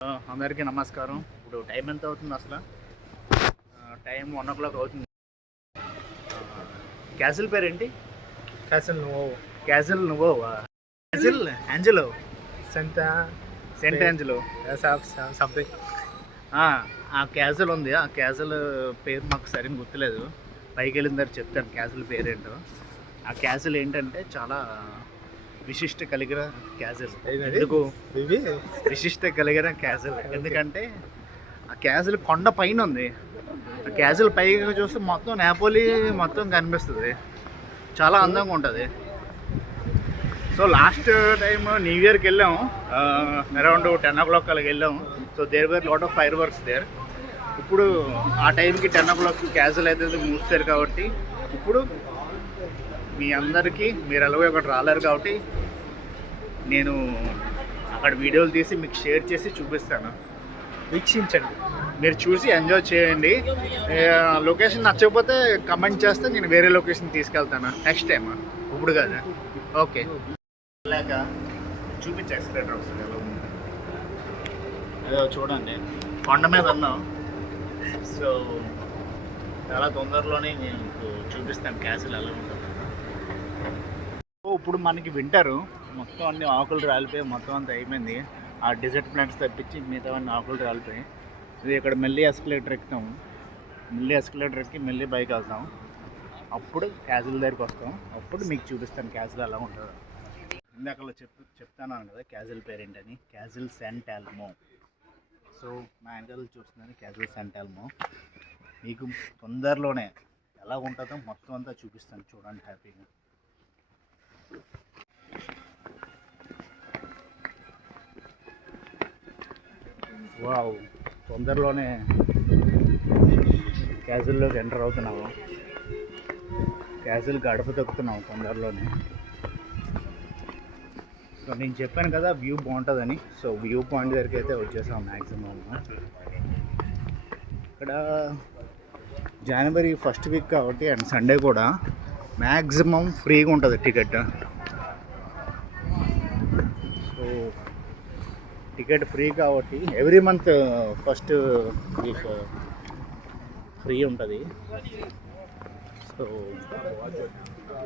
అందరికీ నమస్కారం. ఇప్పుడు టైం ఎంత అవుతుంది అసలు? టైం 1 o'clock అవుతుంది. క్యాసిల్ పేరేంటి? క్యాసిల్ నువ్వు క్యాసిల్ నువ్వోవా? Castle Angelo, Sant Angelo something. ఆ క్యాసిల్ ఉంది. ఆ క్యాసిల్ పేరు మాకు సరిగ్గా గుర్తులేదు. పైకి వెళ్ళిన తర్వాత చెప్తాను క్యాసిల్ పేరేంటో. ఆ క్యాసిల్ ఏంటంటే చాలా విశిష్ట కలిగిన క్యాసిల్. ఎందుకు విశిష్ట కలిగిన క్యాసిల్? ఎందుకంటే ఆ క్యాసిల్ కొండ పైన ఉంది. ఆ క్యాసిల్ పైకి చూస్తే మొత్తం నేపోలి మొత్తం కనిపిస్తుంది. చాలా అందంగా ఉంటుంది. సో లాస్ట్ టైం న్యూ ఇయర్కి వెళ్ళాము, అరౌండ్ 10 o'clock అలాగ వెళ్ళాము. So there were lot of fireworks there. ఇప్పుడు ఆ టైంకి 10 o'clock క్యాసిల్ అయితే మూస్తారు కాబట్టి ఇప్పుడు మీ అందరికీ, మీరు ఎలాగో ఒకటి రాలేరు కాబట్టి నేను అక్కడ వీడియోలు తీసి మీకు షేర్ చేసి చూపిస్తాను. వీక్షించండి, మీరు చూసి ఎంజాయ్ చేయండి. లొకేషన్ నచ్చకపోతే కమెంట్ చేస్తే నేను వేరే లొకేషన్ తీసుకెళ్తాను నెక్స్ట్ టైం, ఇప్పుడు కదా. ఓకే, లేక చూపించే ఎక్స్ప్లెయినర్ వస్తుంది ఎలా ఉంది. అదో చూడండి, కొండ మీద ఉన్నాం. సో చాలా తొందరలోనే నేను చూపిస్తాను క్యాసిల్ ఎలా ఉంటుంది. ఇప్పుడు మనకి వింటారు, మొత్తం అన్ని ఆకులు రాలిపోయి మొత్తం అంతా అయిపోయింది. ఆ డిజర్ట్ ప్లాంట్స్ తప్పించి మిగతా అన్ని ఆకులు రాలిపోయి. ఇది ఇక్కడ మెల్లి ఎస్కలేటర్ ఎక్కుతాము. మెల్లి ఎస్కలేటర్ ఎక్కి మెల్లి బైక్ వెళ్తాం. అప్పుడు క్యాసిల్ దగ్గరికి వస్తాం. అప్పుడు మీకు చూపిస్తాను క్యాసిల్ ఎలా ఉంటుందో. ఇందాకలో చెప్తాను కదా క్యాసిల్ పేరేంటని. Castle Sant Elmo. సో మా వెనకాల చూస్తున్నాను క్యాసిల్ సెంట్ ఎల్మో. మీకు తొందరలోనే ఎలా ఉంటుందో మొత్తం అంతా చూపిస్తాను, చూడండి హ్యాపీగా. వావ్, తొందరలోనే క్యాసిల్లోకి ఎంటర్ అవుతున్నాము. క్యాసిల్ గడప తొక్కుతున్నాము తొందరలోనే. సో నేను చెప్పాను కదా వ్యూ బాగుంటుందని. సో వ్యూ పాయింట్ దగ్గరికి అయితే వచ్చేసాం మ్యాక్సిమమ్. ఇక్కడ జనవరి 1st వీక్ కాబట్టి అండ్ సండే కూడా మ్యాక్సిమం ఫ్రీగా ఉంటుంది టికెట్. సో టికెట్ ఫ్రీ కాబట్టి every month 1st week free ఉంటుంది. సో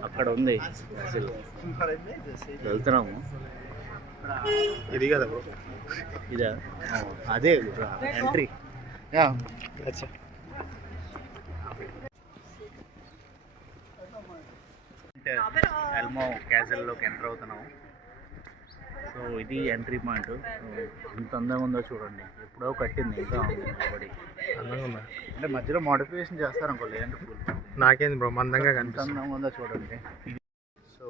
అక్కడ ఉంది అసలు వెళ్తున్నాము. ఇది కదా బ్రో, ఇదా? అదే ఎంట్రీ. ఎల్మో క్యాసిల్లోకి ఎంటర్ అవుతున్నాము. సో ఇది ఎంట్రీ పాయింట్. ఎంత అందంగా ఉందో చూడండి. ఎప్పుడో కట్టింది, ఇంకా ఉంది. అందంగా ఉందా అంటే మధ్యలో మోడిఫికేషన్ చేస్తారు అనుకో, లేదంటే ఫుల్. నాకేంది బ్రో, అందంగా ఎంత కనిపిస్తుంది. అందంగా ఉందో చూడండి. సో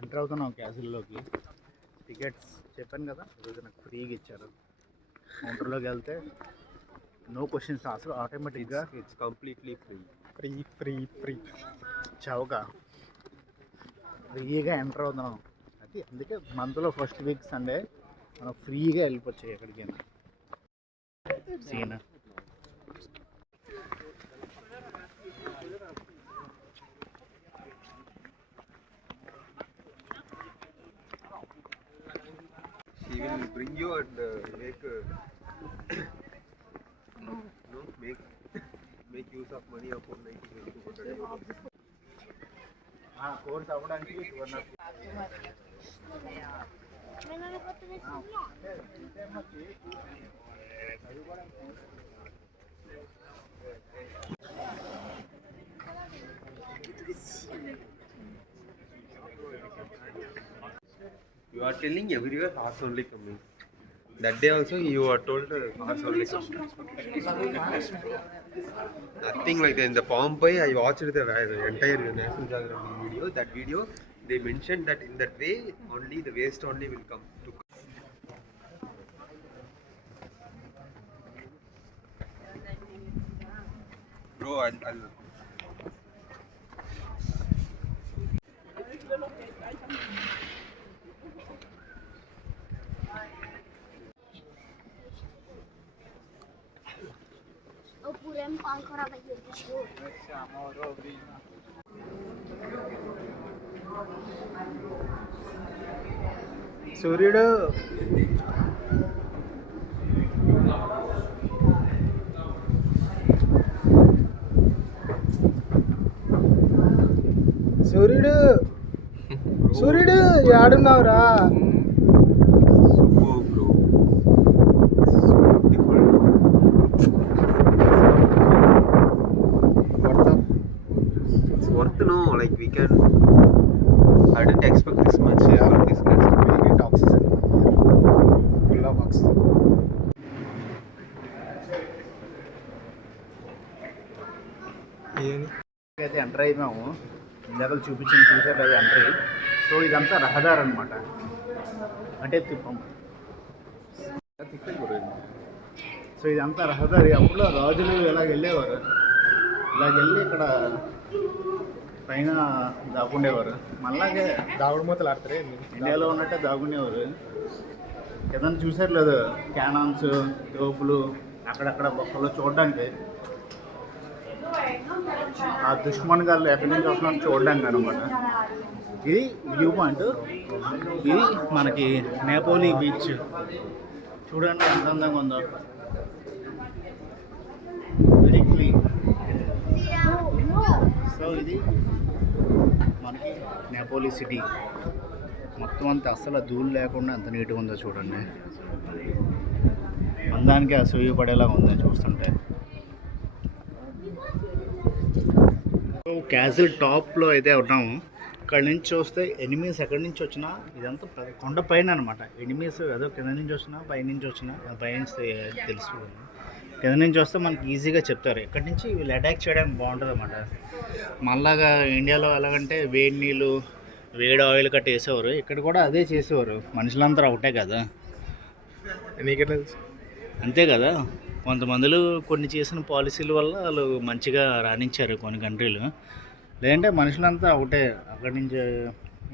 ఎంటర్ అవుతున్నాం క్యాసిల్లోకి. టికెట్స్ చెప్పాను కదా ఈరోజు నాకు ఫ్రీగా ఇచ్చారు. కౌంటర్లోకి వెళ్తే నో క్వశ్చన్స్, అసలు ఆటోమేటిక్గా it's completely free free free free చౌక ఫ్రీగా ఎంటర్ అవుతున్నాం. అది అందుకే మంత్లో 1st వీక్ సండే మనం ఫ్రీగా వెళ్ళిపోవచ్చు ఎక్కడికైనా. Scene She will bring you and make use of money of 190 course అవ్వడానికి 2.5. You are telling everywhere cars only coming. That day also you are told cars only coming. Nothing like that. In the Pompeii, I watched the entire National Geographic video. That video, they mentioned that in that way only the waste only will come to. Bro, I'll Oppure un po' ancora meglio di ciò. సూర్యుడు సూర్యుడు సూర్యుడు ఆడున్నావురా. Super bro. Beautiful. It's worth no. Like we can. I didn't expect this much. Yeah. From this guest. We get oxygen here. Full of oxygen. ఏంది అయితే enter అయినాము. ఇందాక చూసారు కదా entry. So ఇదంతా రహదారి అనమాట, అంటే తిప్పం. సో ఇదంతా రహదారి. అప్పుడు రాజులు ఇలా వెళ్ళేవారు, ఇలా వెళ్ళి ఇక్కడ పైన దాక్కుండేవారు. మళ్ళాగే దాగుడు మూతలు ఆడతారే. ఇండియాలో ఉన్నట్టే దాగుండేవారు. ఏదైనా చూసారు లేదు, క్యానాన్స్, తోపులు అక్కడక్కడ బొక్కలు చూడడానికి. ఆ దుష్మన్ గారు ఎక్కడి నుంచి వస్తున్నారో చూడడానికి అనమాట. ఇది వ్యూ పాయింట్. ఇది మనకి నేపోలి బీచ్. చూడండి ఎంత అందంగా ఉందో, వెరీ క్లీన్. సో ఇది మనకి నేపోలి సిటీ. మొత్తం అంతా అస్సలు ధూళి లేకుండా ఎంత నీట్గా ఉందో చూడండి. అందానికి అసూయ పడేలా ఉంది చూస్తుంటే. సో క్యాసిల్ టాప్లో అయితే ఉన్నాము. ఇక్కడ నుంచి చూస్తే ఎనిమీస్ ఎక్కడి నుంచి వచ్చినా, ఇదంతా కొండ పైన అనమాట. ఎనిమీస్ ఏదో కింద నుంచి వచ్చినా పైనుంచి వచ్చినా, పైనుంచి తెలుస్తుంది. కింద నుంచి వస్తే మనకి ఈజీగా చెప్తారు ఎక్కడి నుంచి వీళ్ళు అటాక్ చేయడానికి బాగుంటుంది అన్నమాట. మళ్ళాగా ఇండియాలో ఎలాగంటే వేడి నీళ్ళు, వేడి ఆయిల్ కట్టి వేసేవారు. ఇక్కడ కూడా అదే చేసేవారు. మనుషులంతా ఒకటే కదా, నీకే తెలుసు. అంతే కదా. కొంతమందిలో కొన్ని చేసిన పాలసీల వల్ల వాళ్ళు మంచిగా రాణించారు కొన్ని కంట్రీలు. లేదంటే మనుషులంతా ఒకటే. అక్కడి నుంచి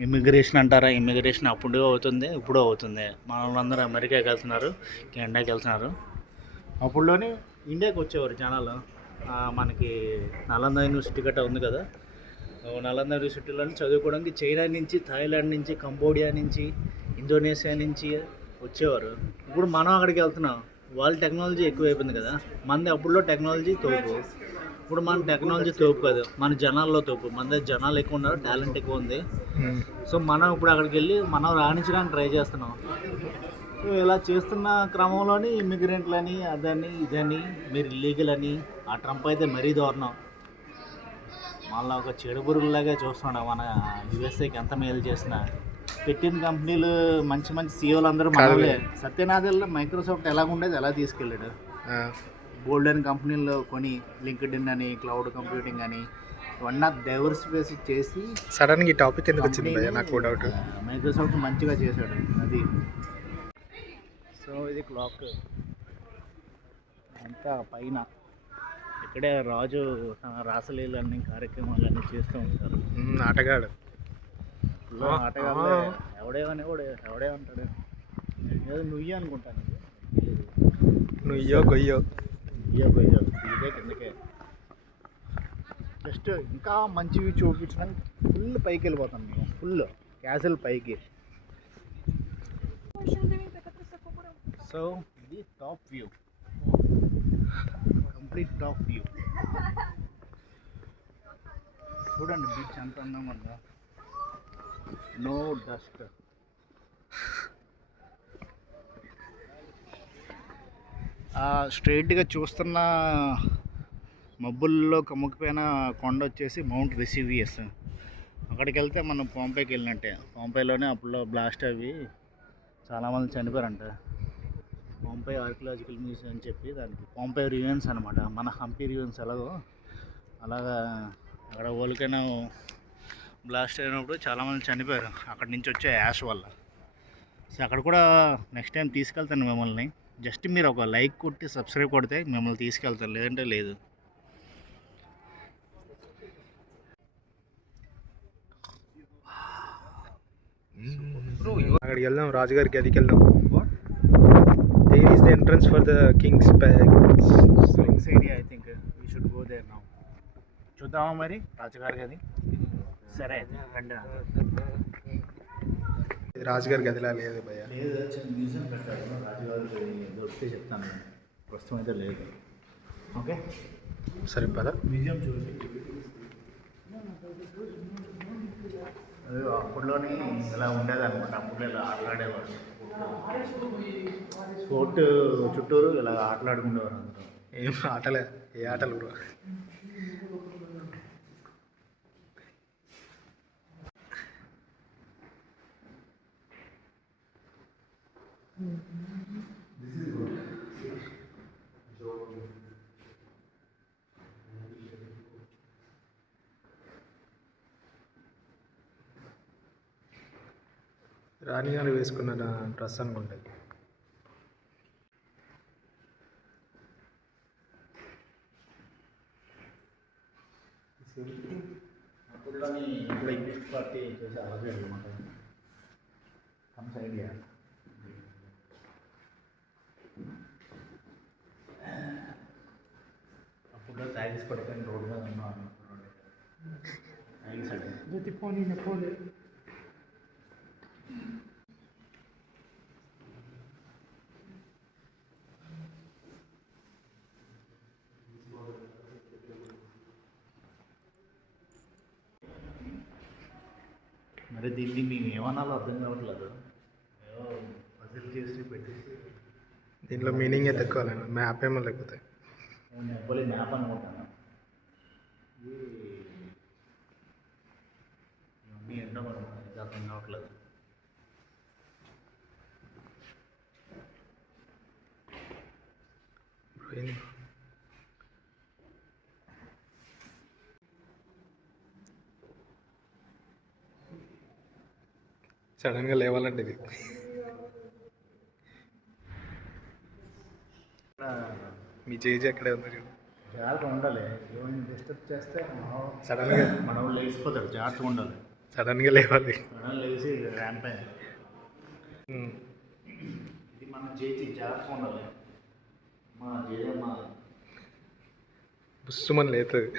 ఇమ్మిగ్రేషన్ అంటారా, ఇమ్మిగ్రేషన్ అప్పుడు అవుతుంది, ఇప్పుడు అవుతుంది. మన వాళ్ళందరూ అమెరికాకి వెళ్తున్నారు, కెనడాకి వెళ్తున్నారు. అప్పుడులోనే ఇండియాకి వచ్చేవారు జనాలు. మనకి నలంద యూనివర్సిటీ గట్ట ఉంది కదా, నలంద యూనివర్సిటీలోని చదువుకోవడానికి చైనా నుంచి, థాయిలాండ్ నుంచి, కంబోడియా నుంచి, ఇండోనేషియా నుంచి వచ్చేవారు. ఇప్పుడు మనం అక్కడికి వెళ్తున్నాం. వాళ్ళ టెక్నాలజీ ఎక్కువైపోయింది కదా, మనది అప్పుడులో టెక్నాలజీ తోపు. ఇప్పుడు మన టెక్నాలజీ తోపు కాదు, మన జనాల్లో తోపు. మన దగ్గర జనాలు ఎక్కువ ఉన్నారు, టాలెంట్ ఎక్కువ ఉంది. సో మనం ఇప్పుడు అక్కడికి వెళ్ళి మనం రాణించడానికి ట్రై చేస్తున్నాం. సో ఇలా చేస్తున్న క్రమంలోని ఇమ్మిగ్రెంట్లని, అదని ఇదని, మీరు ఇల్లీగల్ అని, ఆ ట్రంప్ అయితే మరీ దారుణం. మళ్ళీ ఒక చెడుపురుగులాగా చూస్తున్నాడు. మన యుఎస్ఏకి ఎంత మేలు చేసినా పెట్టిన కంపెనీలు, మంచి మంచి సీఈఓలు అందరూ మనలే. సత్యనాథెల్లో మైక్రోసాఫ్ట్ ఎలా ఉండేది ఎలా తీసుకెళ్ళాడు. గోల్డెన్ కంపెనీల్లో కొని లింక్డ్ఇన్ అని, క్లౌడ్ కంప్యూటింగ్ అని, ఇవన్నీ డైవర్సిఫై చేసి సడన్గా ఈ టాపిక్ ఎందుకు వచ్చింది భయ్యా, నాకు డౌట్. మైక్రోసాఫ్ట్ మంచిగా చేశాడు అది. సో ఇది క్లాక్ అంతా పైన. ఇక్కడే రాజు తన రాసలీలన్నీ, కార్యక్రమాలన్నీ చేస్తూ ఉంటారు. ఆటగాడు. ఆటగాళ్ళు ఎవడే ఉంటాడు. ఏదో నుయ్యి అనుకుంటాను, నుయ్యో గొయ్యో. ఇదే కిందకే. జస్ట్ ఇంకా మంచివి చూపించడానికి ఫుల్ పైకి వెళ్ళిపోతాం మేము. ఫుల్ క్యాసిల్ పైకి. సో ఇది top view, complete top view. చూడండి బీచ్ ఎంత అందంగా ఉందా, నో డస్ట్. స్ట్రైట్గా చూస్తున్న మబ్బుల్లో కమ్ముకుపోయిన కొండ వచ్చేసి మౌంట్ వెసివియస్. అక్కడికి వెళ్తే మనం పాంపేకి వెళ్ళినట్టే. పాంపేలోనే అప్పుడు బ్లాస్ట్ అవి చాలామంది చనిపోయారంట. పాంపే ఆర్కియలాజికల్ మ్యూజియం అని చెప్పి దానికి పాంపే రియూన్స్ అనమాట. మన హంపి రియూన్స్ ఎలాగో అలాగా అక్కడ వోల్కెనో బ్లాస్ట్ అయినప్పుడు చాలామంది చనిపోయారు అక్కడి నుంచి వచ్చే యాష్ వల్ల. సో అక్కడ కూడా నెక్స్ట్ టైం తీసుకెళ్తాను మిమ్మల్ని. జస్ట్ మీరు ఒక లైక్ కొట్టి సబ్స్క్రైబ్ కొడితే మిమ్మల్ని తీసుకెళ్తాను, లేదంటే లేదు. అక్కడికి వెళ్దాం, రాజుగారి గదికి వెళ్దాం. There is the entrance for the king's area. I think we should go there now. చూద్దామా మరి రాజుగారి గది? సరే అయితే రండి. రాజుగారి గదిలా లేదు భయ్యా. లేదు, మ్యూజియం పెట్టారు. రాజుగారి దొరికితే చెప్తాను, ప్రస్తుతం అయితే లేదు. ఓకే సరే పద. మ్యూజియం చూడండి. అది అప్పుడులోని ఇలా ఉండేది అనమాట. అప్పుడు ఇలా ఆటలాడేవారు. స్పోర్ట్ చుట్టూరు ఇలా ఆటలాడుకునేవారు అందరూ. ఏం ఆటలే, ఏ ఆటలు బ్రో? రాణి గారు వేసుకున్న డ్రెస్ అనుకుంటుంది. అప్పుడులోని ఇప్పుడు ఇంగ్లీష్ పార్టీ చేసి అలాగే అనమాట. Comes idea. అప్పుడు ట్యాక్స్ పట్టుకొని రోడ్డు మీద ఉన్నాను. మరి దీన్ని మేము ఏమన్నాలో అర్థం కావట్లేదు. ఏదో పజిల్ చేసి పెట్టేసి దీంట్లో మీనింగ్ ఎత్తుకోవాలి, మ్యాప్ ఏమో లేకపోతే. నేను ఎవ్వరి మ్యాప్ అనుకుంటాను. ఇవన్నీ ఏంటో మరి ఇది అర్థం కావట్లేదు. సడన్గా లేవాలంటే ఇది మీ చేంజ్ ఎక్కడే ఉంది చూడు. జాగ్రత్తగా ఉండాలి. ఏమైనా డిస్టర్బ్ చేస్తే సడన్గా మన వాళ్ళు లేచిపోతారు. జాగ్రత్తగా ఉండాలి. సడన్గా లేవాలి. మనం లేచి ర్యాంప్ ఇది మనం చేసి జాగ్రత్తగా ఉండాలి. మా జేజమ్మ బుస్సుమని లేతుంది.